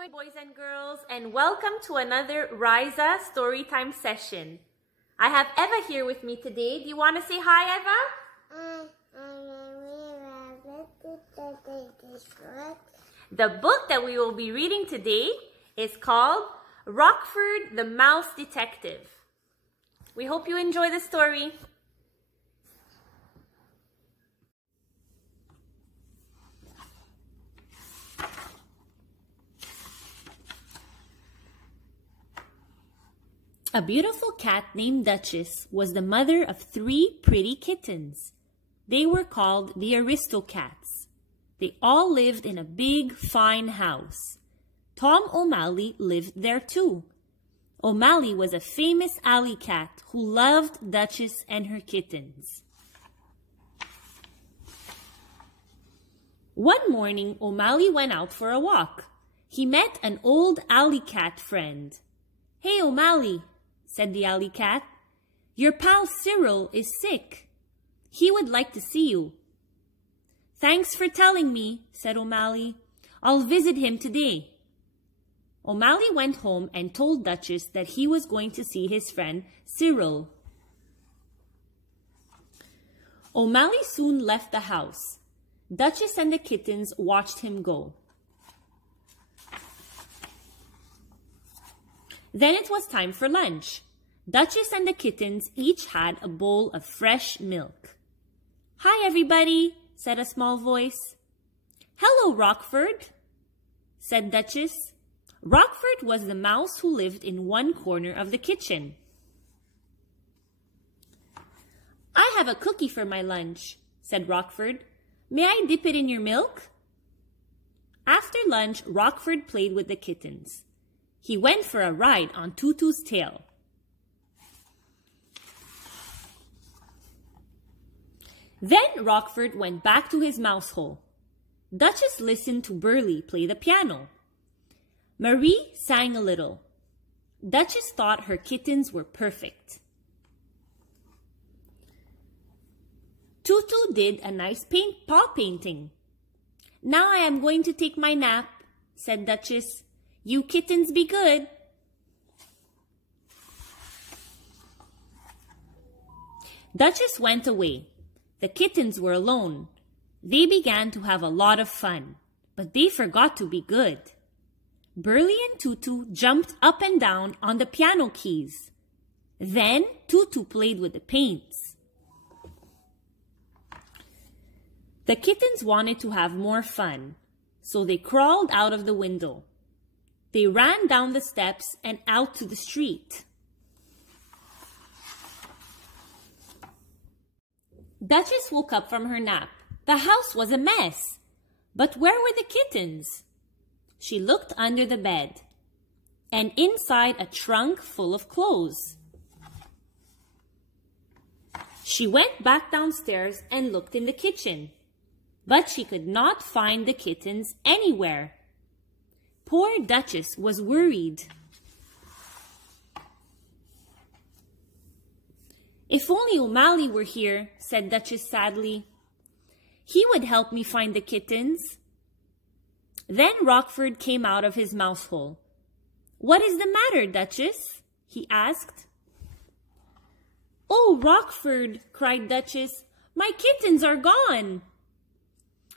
morning, boys and girls, and welcome to another REISA Storytime session. I have Eva here with me today. Do you want to say hi, Eva? The book that we will be reading today is called Roquefort the Mouse Detective. We hope you enjoy the story. A beautiful cat named Duchess was the mother of 3 pretty kittens. They were called the Aristocats. They all lived in a big, fine house. Tom O'Malley lived there too. O'Malley was a famous alley cat who loved Duchess and her kittens. One morning, O'Malley went out for a walk. He met an old alley cat friend. "Hey, O'Malley," said the alley cat, "your pal Cyril is sick. He would like to see you." "Thanks for telling me," said O'Malley. "I'll visit him today." O'Malley went home and told Duchess that he was going to see his friend Cyril. O'Malley soon left the house. Duchess and the kittens watched him go. Then it was time for lunch. Duchess and the kittens each had a bowl of fresh milk. "Hi, everybody," said a small voice. "Hello, Roquefort," said Duchess. Roquefort was the mouse who lived in one corner of the kitchen. "I have a cookie for my lunch," said Roquefort. "May I dip it in your milk?" After lunch, Roquefort played with the kittens. He went for a ride on Tutu's tail. Then Roquefort went back to his mouse hole. Duchess listened to Burley play the piano. Marie sang a little. Duchess thought her kittens were perfect. Tutu did a nice paw painting. "Now I am going to take my nap," said Duchess. "You kittens be good." Duchess went away. The kittens were alone. They began to have a lot of fun, but they forgot to be good. Burley and Tutu jumped up and down on the piano keys. Then Tutu played with the paints. The kittens wanted to have more fun, so they crawled out of the window. They ran down the steps and out to the street. Duchess woke up from her nap. The house was a mess. But where were the kittens? She looked under the bed and inside a trunk full of clothes. She went back downstairs and looked in the kitchen, but she could not find the kittens anywhere. Poor Duchess was worried. "If only O'Malley were here," said Duchess sadly. "He would help me find the kittens." Then Roquefort came out of his mouse hole. "What is the matter, Duchess?" he asked. "Oh, Roquefort," cried Duchess, "my kittens are gone."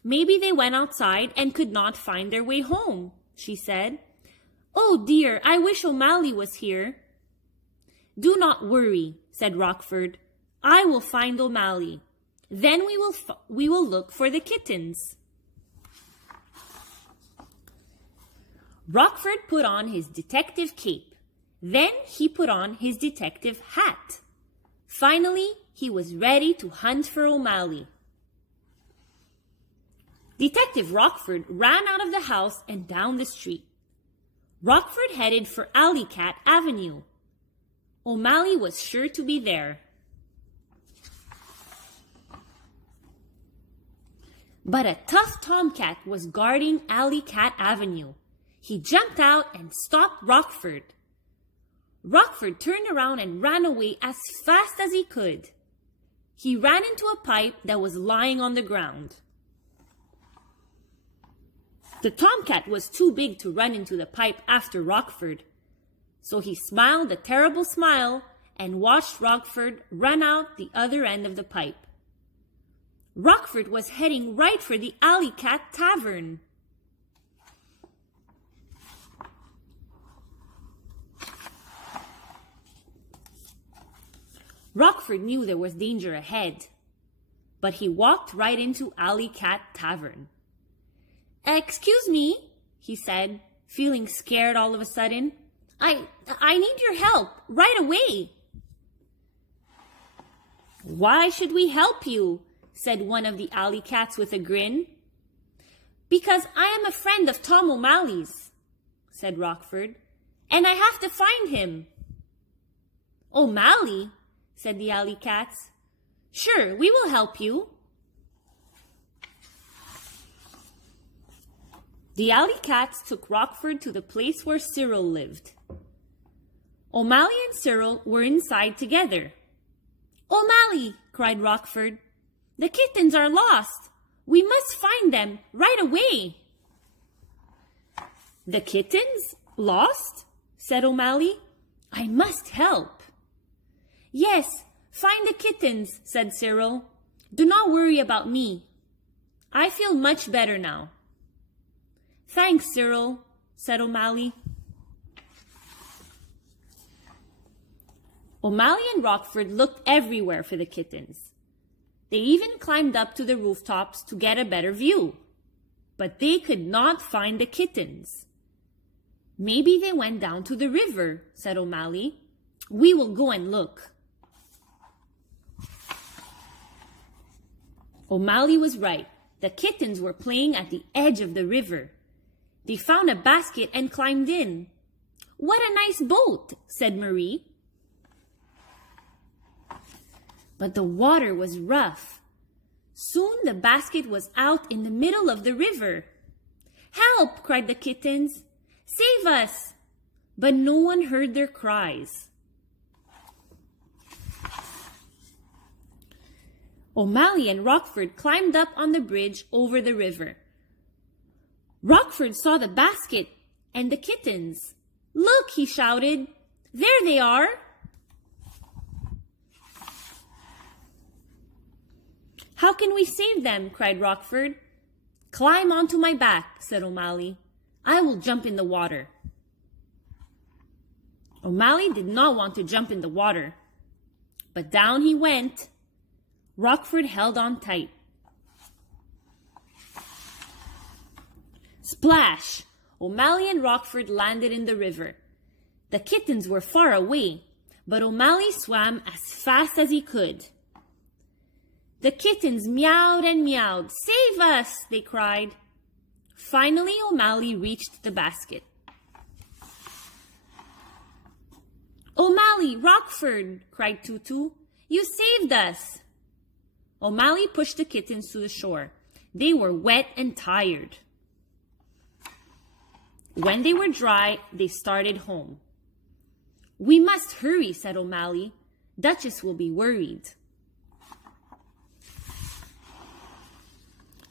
"Maybe they went outside and could not find their way home," she said. "Oh dear, I wish O'Malley was here." "Do not worry," said Roquefort. "I will find O'Malley. Then we will look for the kittens." Roquefort put on his detective cape. Then he put on his detective hat. Finally, he was ready to hunt for O'Malley. Detective Roquefort ran out of the house and down the street. Roquefort headed for Alley Cat Avenue. O'Malley was sure to be there. But a tough tomcat was guarding Alley Cat Avenue. He jumped out and stopped Roquefort. Roquefort turned around and ran away as fast as he could. He ran into a pipe that was lying on the ground. The tomcat was too big to run into the pipe after Roquefort, so he smiled a terrible smile and watched Roquefort run out the other end of the pipe. Roquefort was heading right for the Alley Cat Tavern. Roquefort knew there was danger ahead, but he walked right into Alley Cat Tavern. "Excuse me," he said, feeling scared all of a sudden. I need your help right away." "Why should we help you?" said one of the alley cats with a grin. "Because I am a friend of Tom O'Malley's," said Roquefort, "and I have to find him." "O'Malley?" said the alley cats. "Sure, we will help you." The alley cats took Roquefort to the place where Cyril lived. O'Malley and Cyril were inside together. "O'Malley," cried Roquefort, "the kittens are lost. We must find them right away." "The kittens? Lost?" said O'Malley. "I must help." "Yes, find the kittens," said Cyril. "Do not worry about me. I feel much better now." "Thanks, Cyril," said O'Malley. O'Malley and Roquefort looked everywhere for the kittens. They even climbed up to the rooftops to get a better view. But they could not find the kittens. "Maybe they went down to the river," said O'Malley. "We will go and look." O'Malley was right. The kittens were playing at the edge of the river. They found a basket and climbed in. "What a nice boat," said Marie. But the water was rough. Soon the basket was out in the middle of the river. "Help!" cried the kittens. "Save us!" But no one heard their cries. O'Malley and Roquefort climbed up on the bridge over the river. Roquefort saw the basket and the kittens. "Look!" he shouted. "There they are!" "How can we save them?" cried Roquefort. "Climb onto my back," said O'Malley. "I will jump in the water." O'Malley did not want to jump in the water, but down he went. Roquefort held on tight. Splash! O'Malley and Roquefort landed in the river. The kittens were far away, but O'Malley swam as fast as he could. The kittens meowed and meowed. "Save us!" they cried. Finally, O'Malley reached the basket. "O'Malley, Roquefort!" cried Tutu. "You saved us!" O'Malley pushed the kittens to the shore. They were wet and tired. When they were dry, they started home. "We must hurry," said O'Malley. "Duchess will be worried."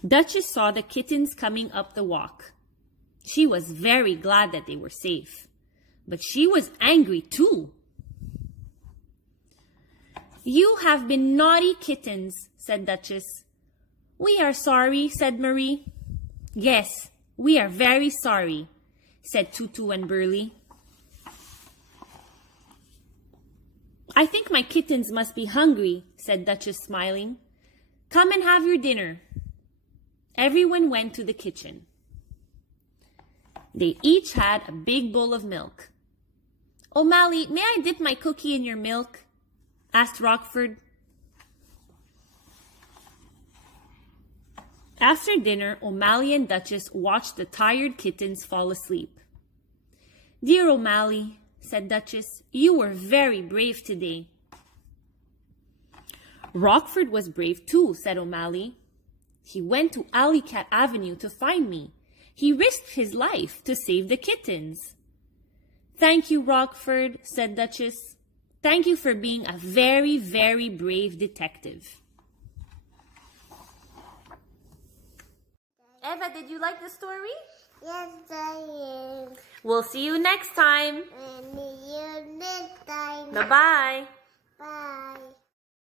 Duchess saw the kittens coming up the walk. She was very glad that they were safe, but she was angry too. "You have been naughty kittens," said Duchess. "We are sorry," said Marie. "Yes, we are very sorry," said Tutu and Burley. "I think my kittens must be hungry," said Duchess, smiling. "Come and have your dinner." Everyone went to the kitchen. They each had a big bowl of milk. "O'Malley, may I dip my cookie in your milk?" asked Roquefort. After dinner, O'Malley and Duchess watched the tired kittens fall asleep. "Dear O'Malley," said Duchess, "you were very brave today." "Roquefort was brave too," said O'Malley. "He went to Alley Cat Avenue to find me. He risked his life to save the kittens." "Thank you, Roquefort," said Duchess. "Thank you for being a very, very brave detective." Eva, did you like the story? Yes, I am. We'll see you next time. And see you next time. Bye-bye.